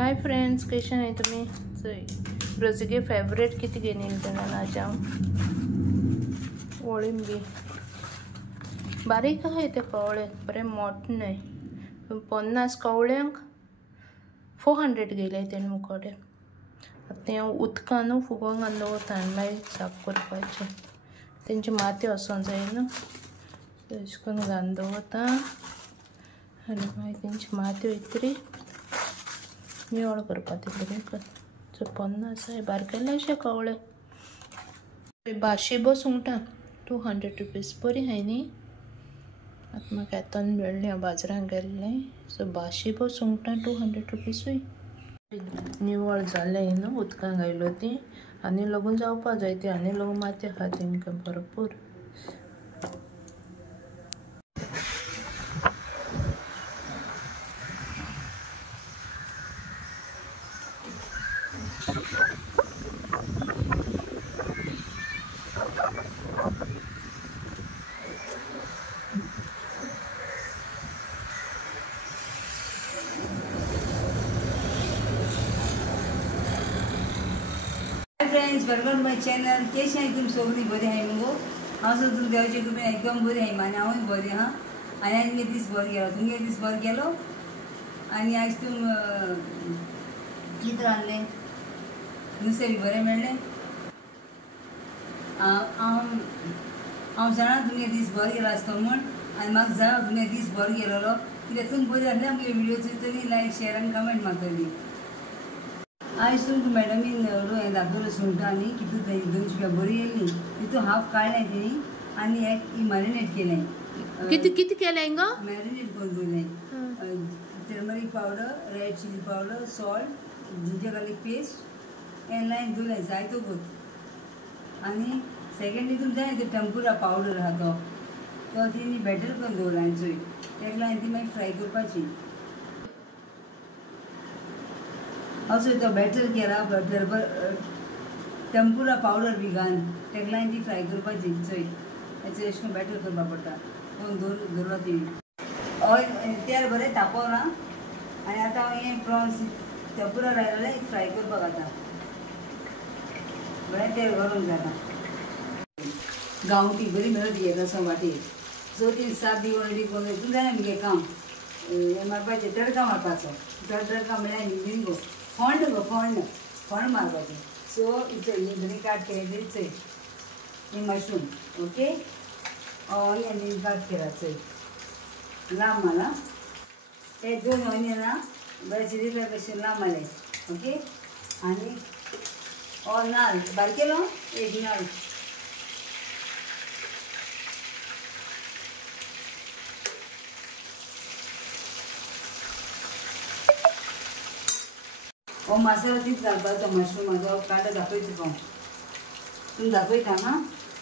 Hi friends, कशें आहाय तुमी? रोजिगे फेवरेट कितें घेवन तेन्ना आज हांव वळिंबी बारीक आहाय ते कवळे बरें मोठे न्हय 50 कवळ्यांक 400 गेले तेणे मुकोडे. आतां तें उदकान फुगोवंक घालून दवरता आनी मागीर साफ करपाचें. तेंची माती वचोंक जाय न्हू, अशें करून घालून दवरता आनी मागीर तेंची माती वयतरी निवळ करपाचें बरें कर. 50 आहाय बारकेले अशे कवळे. बाशिबो सुंगटां 200 रुपीज बरी आहाय न्ही. आतां म्हाका येतोन मेळ्ळी, हांव बाजारांत गेल्लें. सो बाशिबो सुंगटां 200 रुपीजूय. निवळ जालें न्हू, उदकांत घायलो ती आनी लगून जावपा जाय ती, आनी लगून माती आहा तेंकां भरपूर. फ्रेंड्स, वेलकम माय चॅनल. केशें आहाय तुमी सगळीं? बरीं आहाय मुगो? हांव सुद्दां तुमच्या देवाचे कृपेन एकदम बरी आहाय आनी हांवूय बरी आहा. आनी आयज मगे दीस बरो गेलो, तुमगे दीस बरो गेलो. आनी आयज तुम कितें रांदलें? नुस्तें बी बरें मेळ्ळें. हांव जाणा तुमगे दीस बरो गेलो आसतो म्हूण, आनी म्हाका जाणा तुमगे दीस बरो गेलोलो कित्याक तुमी बरी जाल्यार आमगे व्हिडिओ चोयतली, लायक शेअर आनी कमेंट मारतली. आयज तुमकां मॅडमीन हें दाखयलो सुंगटां न्ही, कितून 200 रुपया बरी येयल्ली. तितून हाफ काडलें तेणी आनी एक मॅरिनेट केलें. कितें केलें हिंगा? मॅरिनेट करून दवरलें. Turmeric powder, red chilli powder, salt, ginger garlic paste हें लायन दवरलें जायतो गोत. आनी सेकेंड तितून जाय तो टेम्पुरा पावडर आहा तो तेणी बॅटर करून दवरला आनी चोय तेका लायन ती मागीर फ्राय करपाची. असो तो बॅटर केला, टेम्पुरा पावडर बी घालून तेका लायन ती फ्राय करपाची चोय. हेचो अशें करून बॅटर करपा पडटा. करून दवरला ती ऑयल तेल बरें तापोवना. आनी आतां हांव हें प्रॉन्स टेम्पुरा लायलें फ्राय करपाक आतां बरें तेल गरम जाता. गांवठी बरी मेळत ती एका वाटेर. सो ती सादी वळडी करून हितून जालें मगे काम. हें मारपाचें, तडका मारपाचो. तडका म्हळ्यार हिंदीन गो फोण्ण मारपाचें. सो हिचो ही बरी काट केली तरी चोय. हे मशरूम ओके, ऑनियन बी काट केला चोय, लांब मारला. हे 2 ऑनियना बरें चिरिल्ले भशेन लांब मारले ओके. आनी नाल बारकेलो एक नाल हो मसाला तीच घालपाचो मशरूमाचो. कांटो दाखयता तुका तुमी दाखयता हां.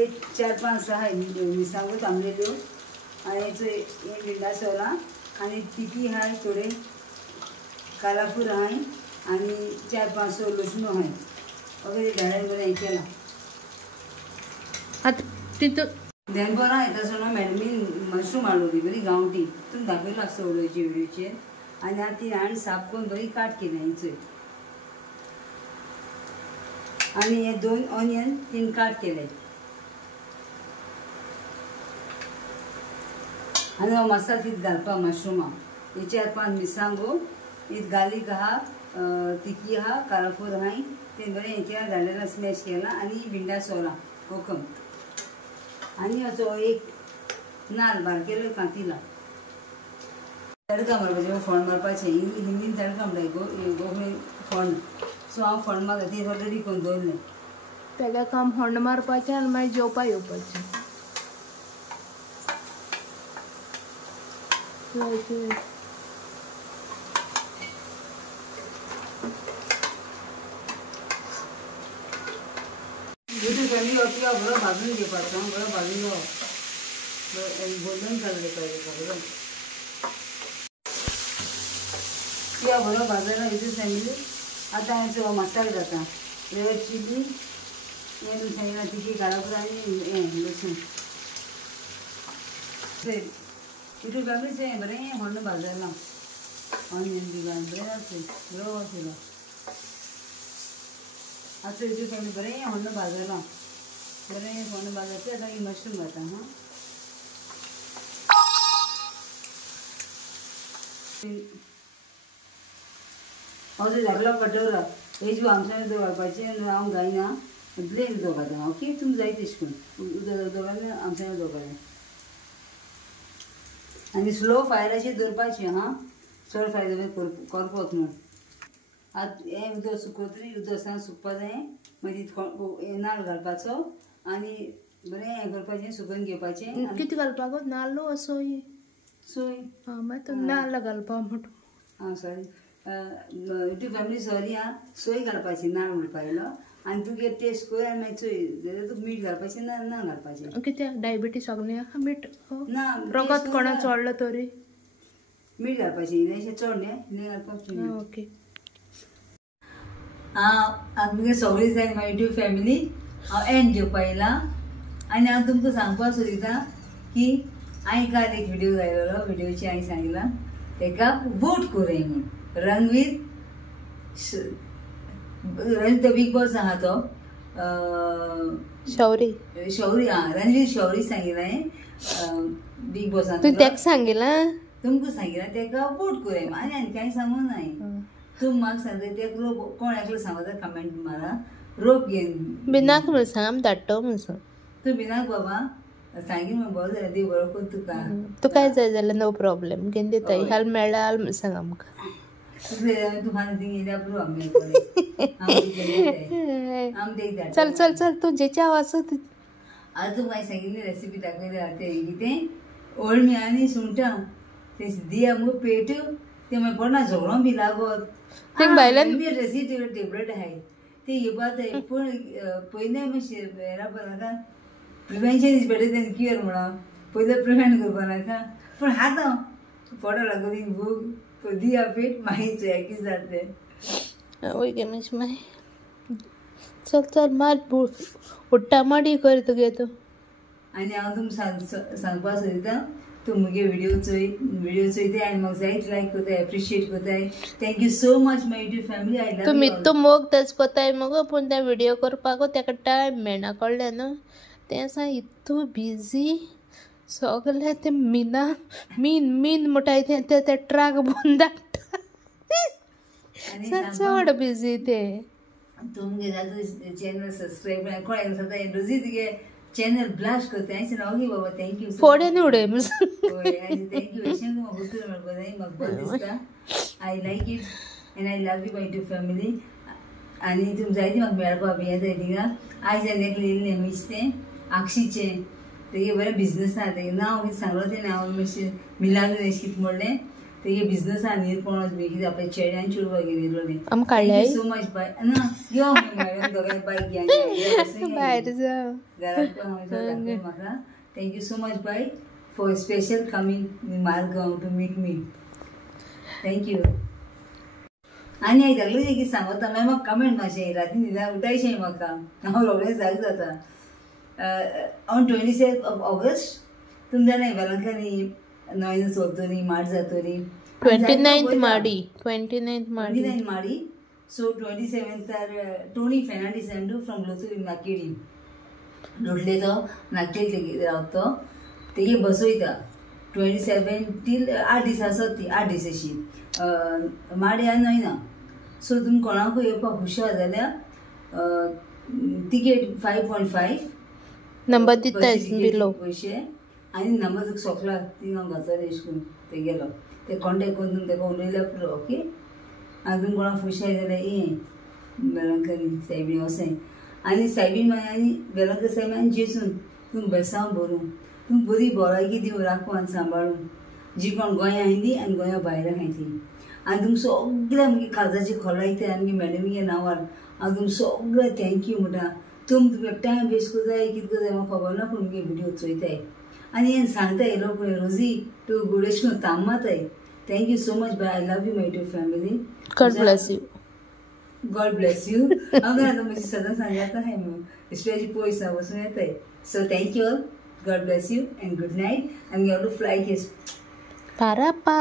एक 4-5 आहाय मिरसांगो तांबलेल्यो आनी हेचो हे भिंडा सोलां आनी तिकी आहाय, थोडे कालाफूर आहाय आनी 4-5 लसूण आहाय. ओके ते घालून बरें हें केलां. आतां तितून देनपरां येता आसतना मॅडमीन मशरूम हाडलोली बरी गांवठी. तुमी दाखयलो आसता उडोवचे व्हिडिओचेर. आनी आतां ती हाडून साफ करून बरी काट केली हिचोय. आनी हे 2 ऑनियन 3 काट केले. आनी हो मसाला तीत घालपा मशरूमा. हे 4-5 मिरसांगो, हीत गार्लीक आहा, तिकी आहा, काराफूर आहाय. ते बरें हें केला, धाडलेला स्मॅश केला. आनी भिंडा सोलां कोकम आनी असो एक नाल बारकेलो कांतिला. तडका मारपाचें, फोण्ण मारपाचें. हिंदीन तडका म्हणटाय गोखले फोण्ण. सो हांव फोण्ण मारता ती रेडी करून दवरलें. तेका काम फोण्ण मारपाचें आनी मागीर जेवपा येवपाचें. किंवा बरो भाजून घेवपाचो. बरो भाजून गोल्डन कलर येवपाक बरो किंवा बरो भाजला. हितून फॅमिली आतां हांवें मसालो जाता. रेड चिली हे सांगितलं तिकी काराफूर आनी हें लसूण. इतू फॅमिलीचें बरें व्हडलें भाजलेलां. ऑनियन बी घालून बरें जातलें बरो आसलो आतां यूट्यूब फॅमिली बरें व्हडलें भाजलां बरें व्हडलें भाजता आतां ही मशरूम घालता हां असो धाकलो कटोरा हेज आमच्या दवरपाचें आनी हांव घायना प्लेन दवरता ओके तुमकां जाय तशें करून उदक दवरलें आमच्या दवरपाचें आनी स्लो फायराचेर दवरपाचें हां चड फायर करपाक न्हू आतां हें उदक सुकोतरी उदक सावन सुकपा जाय मागीर नाल्ल घालपाचो आनी बरें हें करपाचें सुकोवन घेवपाचें कितें घालपाक नाल्लो सोय सोय मागीर तो नाल्ल घालपा म्हणटा आं सॉरी यूट्यूब फॅमिली सॉरी आं सोय घालपाची नाल्ल म्हणपा येयलो आनी तुगे टेस्ट कर आनी मागीर सोय जाल्यार तुका मीठ घालपाचें ना घालपाचें कित्याक डायबिटीज सगळ्यांक मीठ ना रगत कोणा चडलो तरी मीठ घालपाचें इल्लेशें चड न्ही घालपाचें ओके आमगे सगळीं जाय म्हाका यूट्यूब फॅमिली हांव एंड घेवपा येयलां आनी हांव तुमकां सांगपाक सोदितां की हांवें काल एक व्हिडिओ घायलो व्हिडिओची हांवें सांगिलां ताका वोट कोराय म्हूण रणवीर तो बिग बॉस आहा तो शौरी हां रणवीर शौरी सांगिलां हांवें बिग बॉसान तूं ताका सांगिलां तुमकां सांगिलां ताका वोट कोराय आनी हांवें कांय सांगूंक ना तुम म्हाका सांगता ताका रोप कोण एकलो सांगता कमेंट मारा रोप घेवन बिनाक म्हणून सांग आमी धाडटो म्हणून सांग तूं बिनाक बाबा सांगी म्हण बरो जाल्यार देव बरो कर तुका तुका जाय जाल्यार नो प्रॉब्लेम घेवन दिता हाल मेळ्ळा हाल म्हणून सांग आमकां तूं खाना थिंग येयल्या पुरो आमी चल चल चल तूं जेच्या आवाज आतां तुका हांवें सांगिल्ली रेसिपी दाखयल्या तें कितें अळमी आनी सुंगटां तें दिया मुगो पेट ते मागीर पडना झगडों बी लागत रेसिपी टेबलेट आहाय ते येवपाक जाय पूण पयलें मातशें हेरा नाका prevention is better than cure म्हणून पयलें प्रिवेंट करपा नाका पूण हातां पोटा लागून एक बूक दिया पेट मागीर एक्कीच जातलें ओय गे मातशें मागीर चल चल मार उडटा माडी कर तुगे तूं आनी हांव तुमकां सांगपाक सोदितां तूं मुगे व्हिडिओ चोयताय आनी म्हाका जायत लायक कोताय एप्रिशिएट कोताय thank you so much my YouTube family I love तुमी तूं मोग तेच कोताय मगो पूण ते व्हिडिओ करपाक ताका टायम मेळना कळ्ळें न्हू तें सांग इतू बिजी सगळें तें मीन म्हणटाय ते ट्राक बंद धाडटा चड बिजी ते तुमगे जाता चॅनल सबस्क्रायब कोण सांगता रोजी तुगे चॅनल ब्लास्ट करता हांवें ओके बाबा थँक्यू फोडे उडय थँक्यू अशें म्हाका उतर म्हणपा जाय म्हाका बरें दिसता I like it end I love you my YouTube family आनी तुमी जायती म्हाका मेळपा बी येता थिंगा आयज हांवें एकलें येयल्लें मिस तें आक्षीचें तेगे बरें बिजनस आहा तेगे नांव कितें सांगलो तें हांव मातशें मिलाग्र अशें कितें म्हणलें तेगे बिजनस आहा निरपणस बी कितें आपल्या चेड्यान चेडवाक येयलो न्ही थँक्यू सो मच बाय ना यो मॅडम दोगांय बायक घेवन भायर जाव घरांत म्हाका thank you so much bye for special coming Margao to meet me thank you आनी हांवें धाकलें कितें सांगता मागीर म्हाका कमेंट मातशें राती न्हिदा उठायशें म्हाका हांव रोखडें जाग जाता ऑन 27 ऑगस्ट तुमी जाणां वेलंकानी नॉयज चलतली माड जातली 29th माडी so 27 Tony Fernandes and from लोथूर नाकेडी लोटले तो नाकेडी रावता तेगे बसयता 27 टील 8 दीस आसत ती 8 दीस अशी माडी आनी न्हय सो तुमी कोणाकूय येवपाक हुशार जाल्यार तिकेट 5.5 नंबर दिता बिलो पयशे आनी नंबर तुका सोंपला ती हांव घालतलें अशें करून ते गेलो ते कॉन्टेक्ट करून तुमी ताका उलयल्या पुरो ओके आनी तुमी कोणाक खुशाय जाल्यार यें वेलंकनी सायबीण वचय आनी सायबीण मागीर आनी वेलंकर सायबीण आनी जेसून तुमकां बेसांव भरूं तुमकां बरी भलायकी दिवं राखूं आनी सांबाळूं जी कोण गोंया आहाय ती आनी गोंया भायर आहाय ती आनी तुमकां सगळ्या मुगे काळजाची खोलायता आनी मॅडमीगे नांवार हांव तुमकां सगळें थँक्यू म्हणटा तुमकां टायम वेस्ट कोताय कितें कोताय म्हाका खबर ना पूण मुगे व्हिडिओ चोयताय आनी हें सांगताय लोक रोजी तूं गुडेश करून ताम माताय thank you so much bye I love you my YouTube family God bless you हांव घरा म्हजी सदां सांगता हाय न्हू स्पेशली पयस वचून येताय so thank you all God bless you and good night आनी यू हॅव टू फ्लाय केस पारापा